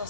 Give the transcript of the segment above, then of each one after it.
Alors,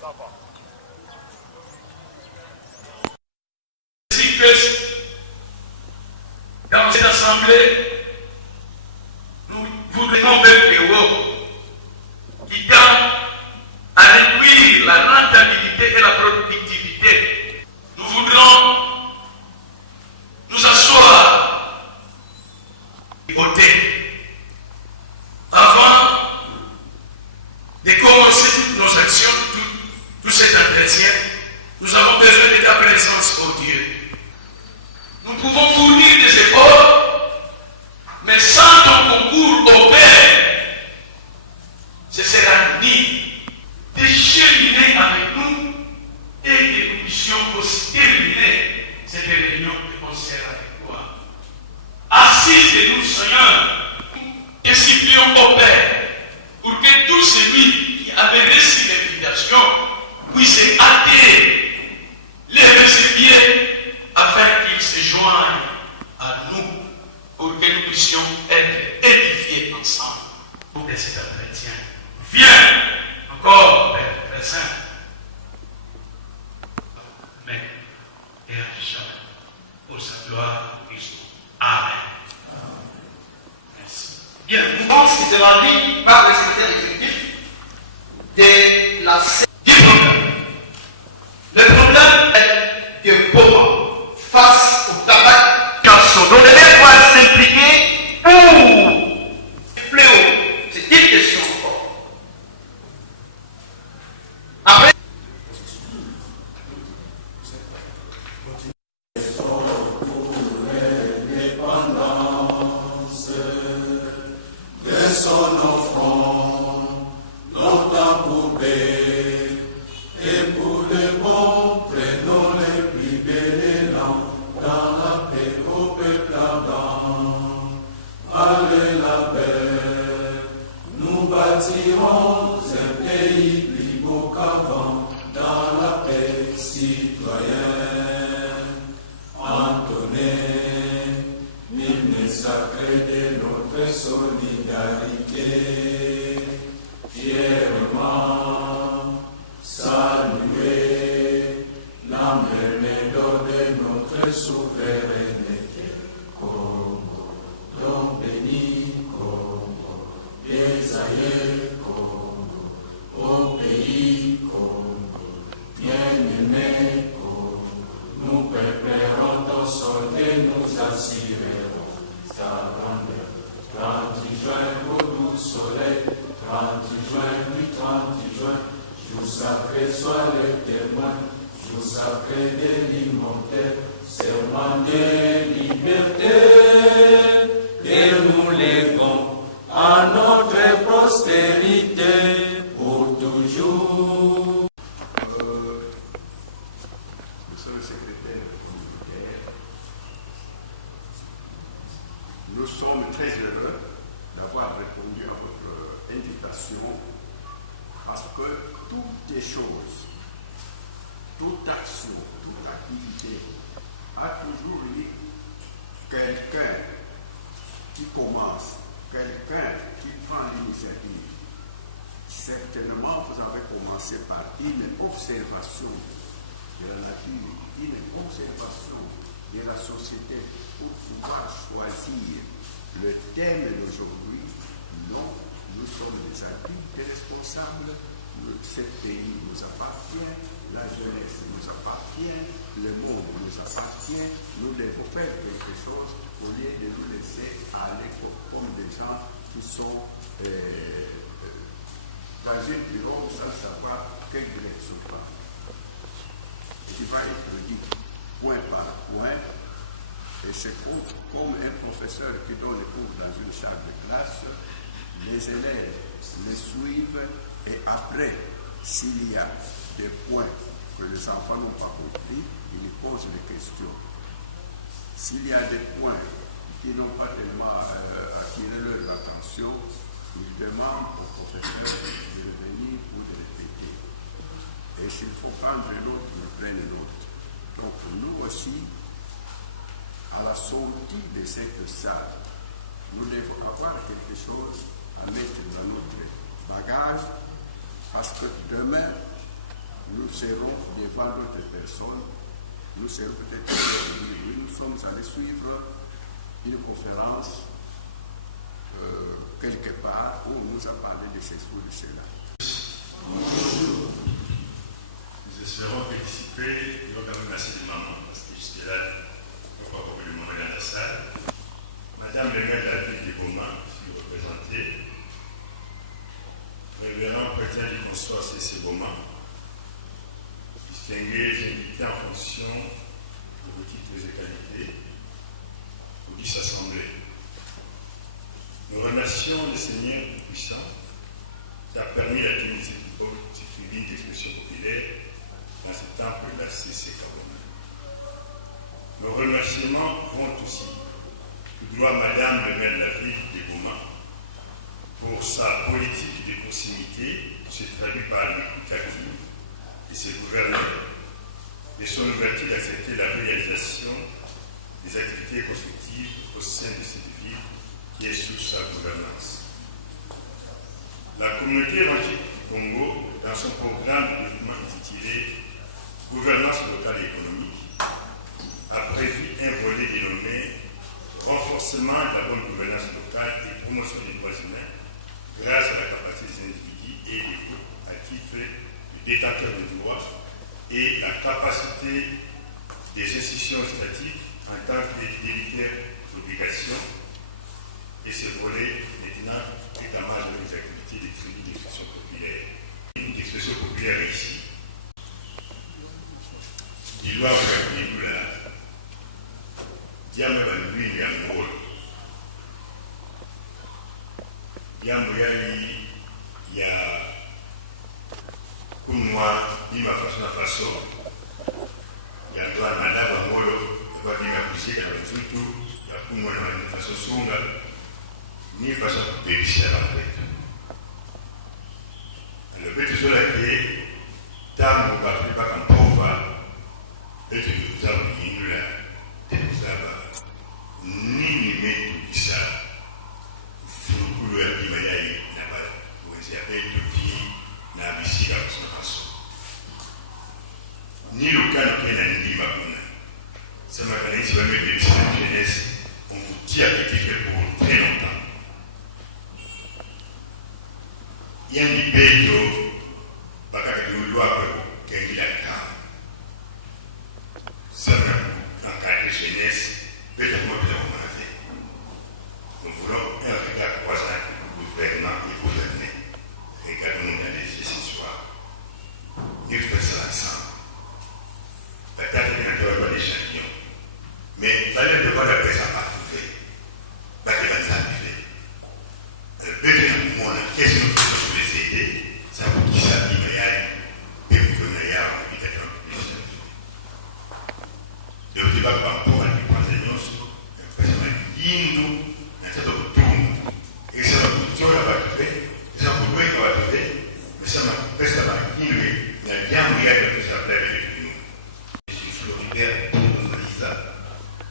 ça va. Dans cette assemblée, nous voudrions faire qui tend à réduire la rentabilité et la productivité. Nous voudrons nous asseoir et voter avant de commencer toutes nos actions, tout cet entretien. Nous avons besoin de ta présence, oh Dieu. Nous pouvons fournir des efforts, mais sans ton concours au Père, ce sera ni de cheminer avec nous et que nous puissions terminer cette réunion de concert avec toi. Assiste-nous, Seigneur, et supplions au Père pour que tout celui qui avait reçu l'invitation puisse hâter les recipients afin qu'ils se joignent à nous pour que nous puissions être édifiés ensemble pour que cet entretien vienne encore, Père très saint. Mais, et à jamais, pour sa gloire, Christ. Amen. Merci. Bien, nous pense qui sera dit par le secrétaire exécutif de la Le problème est que comment, face au tabac, on devait pouvoir s'impliquer pour fléau. C'est une question encore. Après, nous sommes très heureux d'avoir répondu à votre invitation parce que toutes les choses, toute action, toute activité a toujours eu quelqu'un qui commence, quelqu'un qui prend l'initiative. Certainement, vous avez commencé par une observation de la nature, une observation de la société pour pouvoir choisir le thème d'aujourd'hui. Non, nous sommes des adultes responsables, ce pays nous appartient, la jeunesse nous appartient, le monde nous appartient, nous devons faire quelque chose au lieu de nous laisser aller comme des gens qui sont dans une pirogue sans savoir quelle direction prendre. Qui va être dit point par point, et c'est comme un professeur qui donne les cours dans une salle de classe, les élèves les suivent et après, s'il y a des points que les enfants n'ont pas compris, ils posent des questions. S'il y a des points qui n'ont pas tellement attiré leur attention, simplement aux professeurs de venir ou de répéter. Et s'il faut prendre l'autre, nous prenons l'autre. Donc nous aussi, à la sortie de cette salle, nous devons avoir quelque chose à mettre dans notre bagage, parce que demain, nous serons devant d'autres personnes, nous serons peut-être oui, nous sommes allés suivre une conférence quelque part où on nous a parlé de ceci ou de cela. Bonjour. Nous espérons participer, nous allons remercier les mamans, parce que jusque-là, on ne voit pas le monde dans la salle. Madame le maire de la ville de Goma, qui est représentée, révérend prêtre du consoir C.C. Goma, distingués, invités en fonction de vos titres et qualités, pour 10 assemblées. Nous remercions le Seigneur puissant qui a permis la tenue de cette tribune d'expression populaire dans ce temple de la C.C. Goma. Nos remerciements vont aussi tout droit à Madame le maire de la ville de Goma pour sa politique de proximité qui se traduit par l'écoute active de ses gouverneurs et son ouverture d'accepter la réalisation des activités constructives au sein de cette ville qui est sous sa gouvernance. La communauté évangélique du Congo, dans son programme de développement intitulé Gouvernance locale et économique, a prévu un volet dénommé renforcement de la bonne gouvernance locale et promotion des droits humains grâce à la capacité des individus et des groupes à titre de détenteurs de droits et la capacité des institutions étatiques en tant que délibérateurs d'obligations. Et ce volet, maintenant, est en marge des activités des crédits d'expression populaire. Une expression populaire ici. Il doit avoir une là. Diamant va lui y a un rôle. Diamant il y a pour moi, il m'a façon à façon. Il y a droit à la rôle, il va dire ma musique, il y a tout, il y a pour moi une façon songa, ni façon de bénéficier à la bête. Le bête sur laquelle, tant qu'on va faire pas comme pauvre, et que nous avons une là, et nous avons ni tout ça, furukulu ya bima yai na ba wezi abetu ti na bisika kwa façon. Ni le cas de la ni bakuna. Ça m'a donné si vous avez des jeunesse, on vous dit à petit fait pour très longtemps. Il y a des bédos, bakaka de loi qui est la cam. Ça m'a encadré jeunesse, peut-être moi bien on a fait. Nous voulons un regard croisant gouvernant et gouverné. Regardons dans les histoires. Nous faisons ça ensemble. La tête est dans le champignons. Mais la lettre de voix d'après ça va trouver. La tête va s'arriver. Le but de mon qu'est-ce que nous faisons pour les aider? Ça vous dit ça, il y a des gouvernements, peut-être un peu plus. Le débat va pour aller prendre les noces, le président lindo. Je suis Floribert Malissa.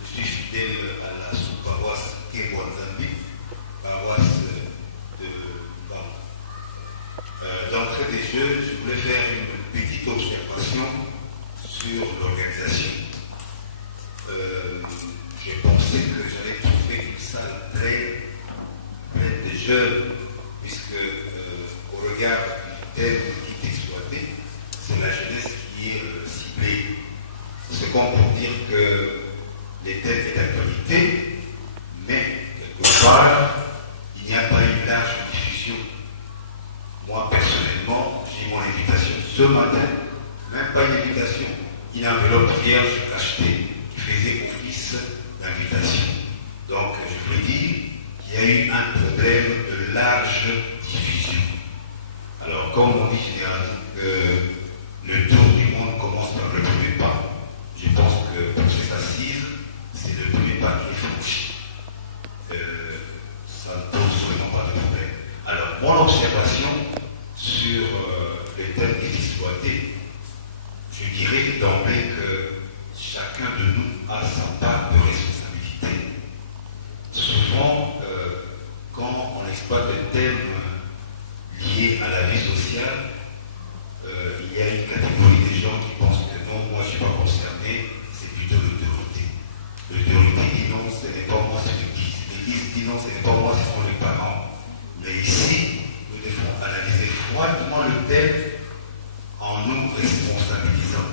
Je suis fidèle à la sous-paroisse Kebwanzambi, paroisse de Bam. D'entrée des jeux, je voulais faire une petite observation sur l'organisation. J'ai pensé que j'allais trouver une salle pleine de jeunes, puisque au regard du thème qui est exploité, c'est la jeunesse qui est ciblée. C'est comme pour dire que les thèmes est d'actualité, mais quelque part, il n'y a pas une large diffusion. Moi, personnellement, j'ai mon invitation ce matin, même pas une invitation, une enveloppe vierge cachetée qui faisait office d'invitation. Donc, je voulais dire qu'il y a eu un problème de large diffusion. Alors, comme on dit généralement que le tour du monde commence par le premier pas, je pense que pour ces assises, c'est le premier pas qui est franchi. Ça ne pose vraiment pas de problème. Alors, mon observation sur le thème exploité, je dirais d'emblée que chacun de nous a sa part de responsabilité. Souvent, quand on exploite des thèmes liés à la vie sociale, il y a une catégorie de gens qui pensent que non, moi je ne suis pas concerné, c'est plutôt l'autorité. L'autorité dit non, ce n'est pas moi, c'est l'Église. L'Église dit non, ce n'est pas moi, ce sont les parents. Mais ici, nous devons analyser froidement le thème en nous responsabilisant.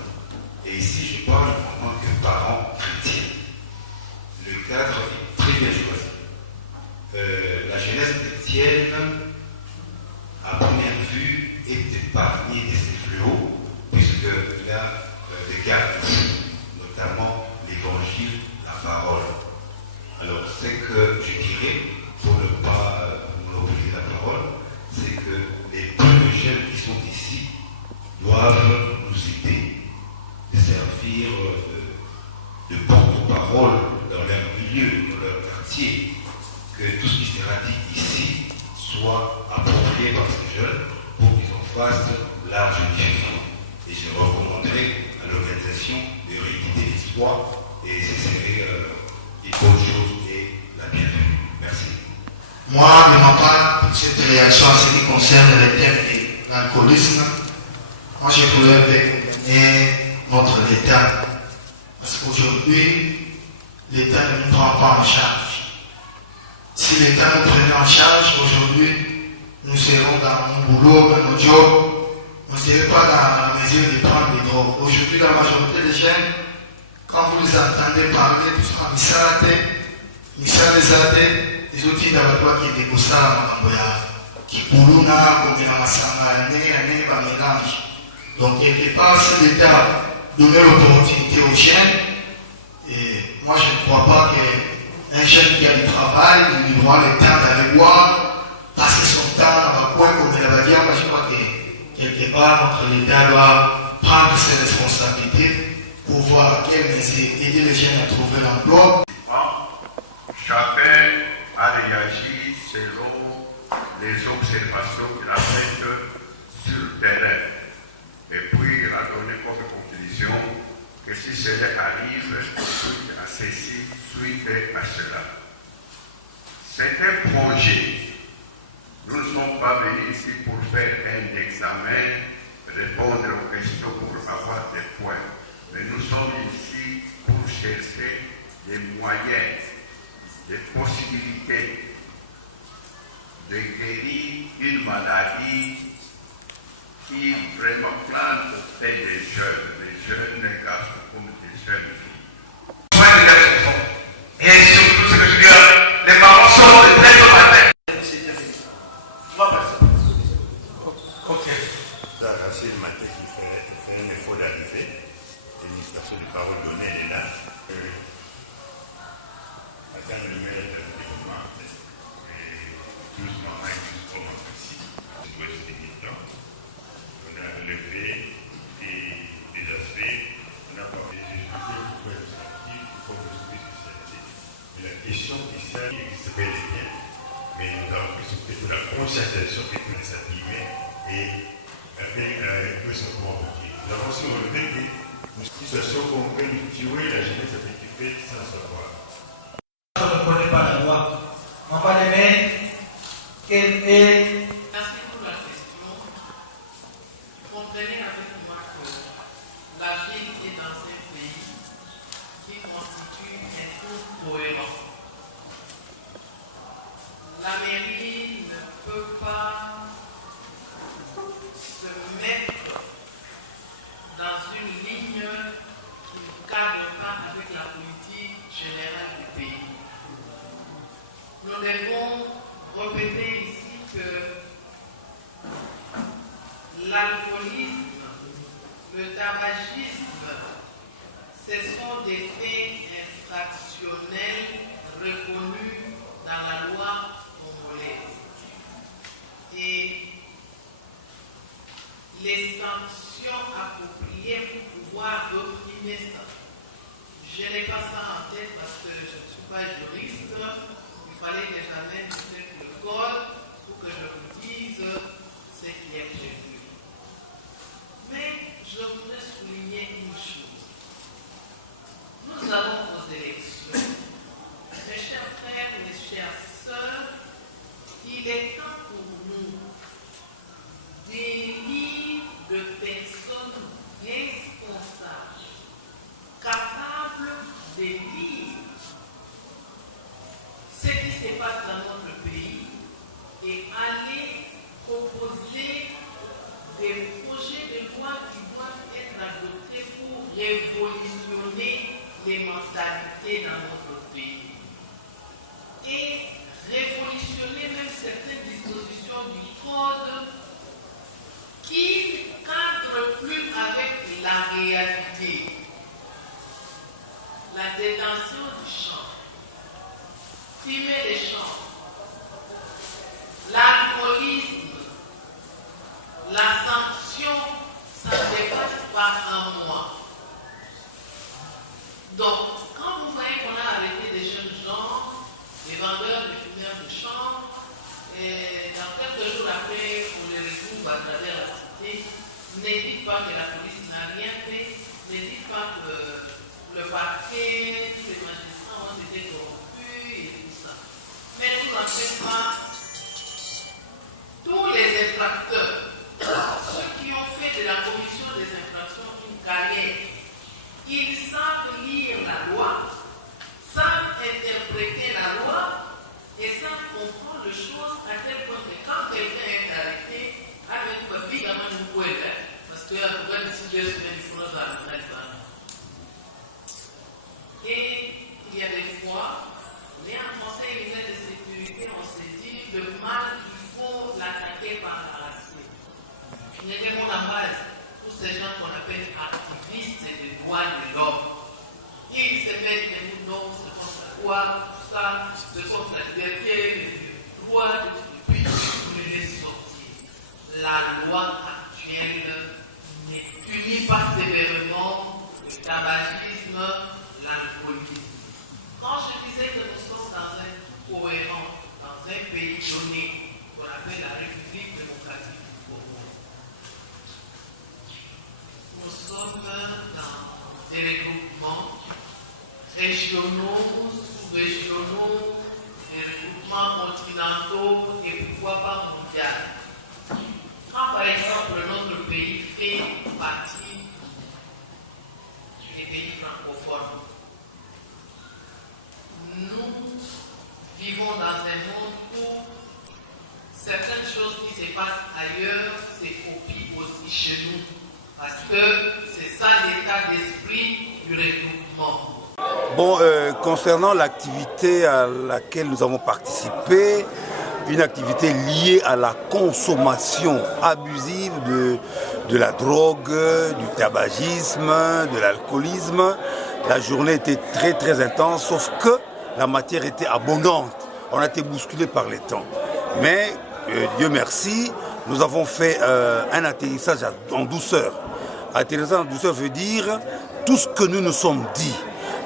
Et ici, je parle en tant que parent chrétien. Le cadre est très bien choisi. La jeunesse chrétienne, à première vue, est épargnée de ces fléaux, puisqu'il y a des garde-fous, notamment l'évangile, la parole. Alors, ce que je dirais, pour ne pas monopoliser la parole, c'est que les peu de jeunes qui sont ici doivent nous aider, de servir de porte-parole dans leur milieu, dans leur quartier, que tout ce qui sera dit ici soit approprié par ces jeunes pour qu'ils en fassent large diffusion. Et je recommanderais à l'organisation de rééditer l'histoire, et ce serait une bonne chose et la bienvenue. Merci. Moi, de ma part, pour cette réaction en ce qui concerne le thème de l'alcoolisme, moi je voulais recommander notre État. Parce qu'aujourd'hui, l'État ne nous prend pas en charge. Si l'État nous prenait en charge, aujourd'hui, nous serons dans nos boulots, dans nos jobs. On ne serait pas dans la mesure de prendre des drogues. Aujourd'hui, la majorité des jeunes, quand vous les entendez parler, tout ça, les outils d'abord qui négocient qui pourruna comme la massanga, mélange. Donc, quelque part, si l'État donnait l'opportunité aux jeunes, et moi je ne crois pas qu'un jeune qui a du travail, il doit le temps d'aller voir, passer son temps dans la coin comme il va dire. Moi je crois que quelque part, notre État doit prendre ses responsabilités pour voir à quelle mesure aider les jeunes à trouver l'emploi. Chacun a réagi selon les observations qu'il a faites sur le terrain. Et puis, il a donné comme conclusion que si cela arrive, suite à ceci, suite à cela. C'est un projet. Nous ne sommes pas venus ici pour faire un examen, répondre aux questions pour avoir des points. Mais nous sommes ici pour chercher des moyens, des possibilités de guérir une maladie qui vraiment plante auprès des jeunes garçons comme des jeunes filles. Et surtout, ce que je dis, les parents sont de très bonnes affaires. C'est le matin qui fait un effort d'arriver. L'administration de parole donnée est là. Attends le maire de développement. Doucement, jusqu'au ici. Je dois être militant. On a relevé des aspects. On a parlé des jeux pour le spécialité. Mais la question initiale existe bel et bien. Mais nous avons pris sur la conscientisation qui peut s'abîmer et nous avons aussi relevé que nous situations qu'on peut nous tuer la jeunesse affective sans savoir. On ne connaît pas la loi. On va les mettre. Quelle est. Merci pour la question. Comprenez avec moi que la ville est dans un pays qui constitue un tout cohérent. La mairie ne peut pas se mettre dans une ligne qui ne cadre pas avec la politique générale du pays. Nous devons répéter ici que l'alcoolisme, le tabagisme, ce sont des faits infractionnels reconnus dans la loi congolaise. Et les sanctions appropriées pour pouvoir réprimer ça. Je n'ai pas ça en tête parce que je ne suis pas juriste. Il fallait que j'amène le code pour que je vous dise il est temps pour nous d'élire de personnes responsables, capables de lire ce qui se passe dans notre pays et aller proposer des projets de loi qui doivent être adoptés pour révolutionner les mentalités dans notre pays et révolutionner même certaines dispositions du code qui ne cadrent plus avec la réalité. La détention du champ, fumer les champs, l'alcoolisme, la sanction, ça ne dépasse pas un mois. Donc, quand vous voyez qu'on a arrêté des jeunes gens, des vendeurs, des fumeurs de champs, et dans quelques jours après, on les retrouve à travers la cité, ne dites pas que la police n'a rien fait, ne dites pas que le parquet, les magistrats ont été corrompus et tout ça. Mais ne vous en faites pas. Tous les infracteurs, ceux qui ont fait de la commission des infractions une carrière, ils savent lire la loi, savent interpréter la loi et savent comprendre les choses à tel point que quand quelqu'un est arrêté, avec une vie, parce que d'ici 2 semaines, il faut nous arrêter. Et il y a des fois, on est en Conseil de sécurité, on se dit le mal, il faut l'attaquer par la racine. Nous avons la base pour ces gens qu'on appelle activistes des droits de l'homme. Ils se mettent des mots non, c'est contre la loi, tout ça, c'est contre la liberté, le droit de les sortir. La loi actuelle ne punit pas sévèrement le tabagisme, l'alcoolisme. Quand je disais que nous sommes dans un cohérent, dans un pays donné, qu'on appelle la République démocratique du Congo, nous sommes dans des regroupements régionaux, sous-régionaux, des regroupements continentaux et pourquoi pas mondiaux. Quand par exemple notre pays fait partie des pays francophones, nous vivons dans un monde où certaines choses qui se passent ailleurs se copient aussi chez nous. Parce que c'est ça l'état d'esprit du regroupement. Bon, concernant l'activité à laquelle nous avons participé, une activité liée à la consommation abusive de la drogue, du tabagisme, de l'alcoolisme, la journée était très très intense, sauf que la matière était abondante. On a été bousculé par les temps. Mais, Dieu merci, nous avons fait un atterrissage en douceur. Atterrissage en douceur veut dire tout ce que nous nous sommes dit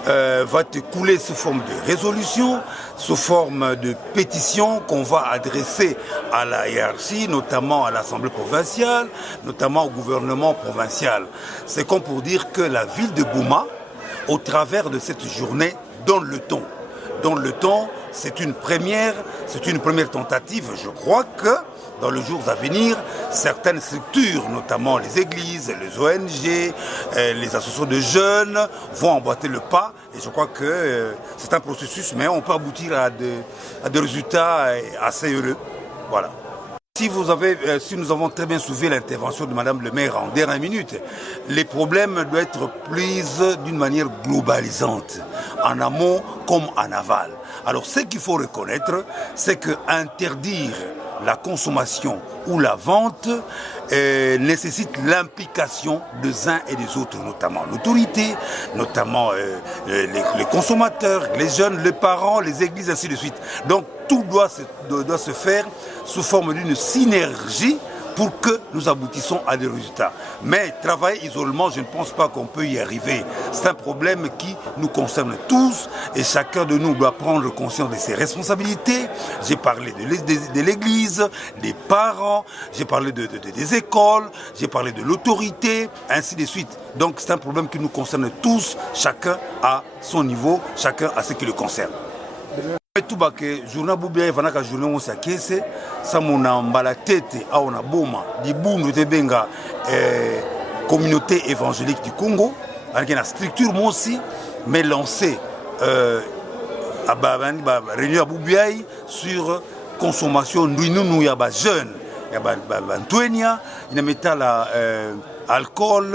va te couler sous forme de résolution, sous forme de pétition qu'on va adresser à la hiérarchie, notamment à l'Assemblée provinciale, notamment au gouvernement provincial. C'est comme pour dire que la ville de Goma, au travers de cette journée, donne le ton. Donne le ton, c'est une première tentative. Je crois que dans les jours à venir, certaines structures, notamment les églises, les ONG, les associations de jeunes, vont emboîter le pas. Et je crois que c'est un processus, mais on peut aboutir à des résultats assez heureux. Voilà. Si nous avons très bien soulevé l'intervention de Madame le maire en dernière minute, les problèmes doivent être pris d'une manière globalisante, en amont comme en aval. Alors ce qu'il faut reconnaître, c'est que interdire la consommation ou la vente nécessite l'implication des uns et des autres, notamment l'autorité, notamment les consommateurs, les jeunes, les parents, les églises, ainsi de suite. Donc tout doit se faire sous forme d'une synergie pour que nous aboutissions à des résultats. Mais travailler isolement, je ne pense pas qu'on peut y arriver. C'est un problème qui nous concerne tous et chacun de nous doit prendre conscience de ses responsabilités. J'ai parlé de l'Église, des parents, j'ai parlé des écoles, j'ai parlé de l'autorité, ainsi de suite. Donc c'est un problème qui nous concerne tous, chacun à son niveau, chacun à ce qui le concerne. tout que journée Boubia evanaka journée on s'akese ça mon ambala tête a on a boma di bundu te benga communauté évangélique du Congo avec une structure moi aussi mais lancé réunion à Boubia sur consommation nous ya ba jeune ya ba Antonia il met la alcool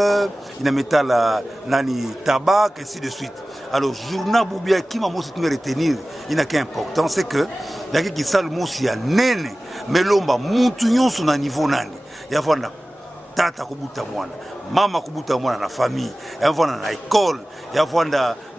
il met la nani tabac et ainsi de suite. Alors, journal Boubia, qui m'a retenir, il n'a qu'un important, c'est que, il y a qui sale moussi à nene, mais l'omba, moutunion sur un niveau nani. Il y a un tata kubuta mwana, mama kubuta mwana na famille, il y a un école, il y a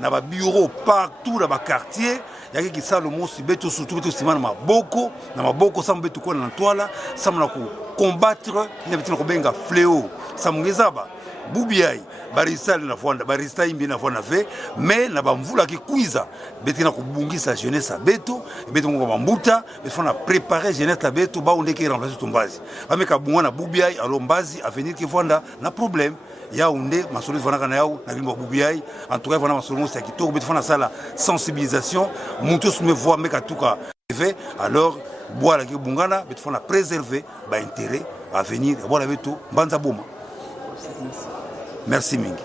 un bureau partout dans le quartier. Il y a qui sale moussi, beto surtout, beto simana maboko, na maboko, ça mbeto kwa na toile, ça m'a combattre, il y a beto benga fléau, ça m'engezaba. Boubiaï, barista na fwanda, barista imbi na fwanda fait, mais na bamvula ki kuiza, beti na kubungisa jeunesse a beto, beto ngo bambuta, beto fona préparer jeunesse a beto, ba onde ki remplacer tombazi. Ba meka bunga na Boubiaï, alors mbazi à venir ki fwanda na problème. Ya onde masolo fona kana yao na limba Boubiaï, en tout cas fona masolo c'est ki to beto fona sala sensibilisation, muto se me voit meka tuka fait, alors bois la ki bungana, beto fona préserver ba intérêt à venir, bois la beto banza boma. Merci Mingi.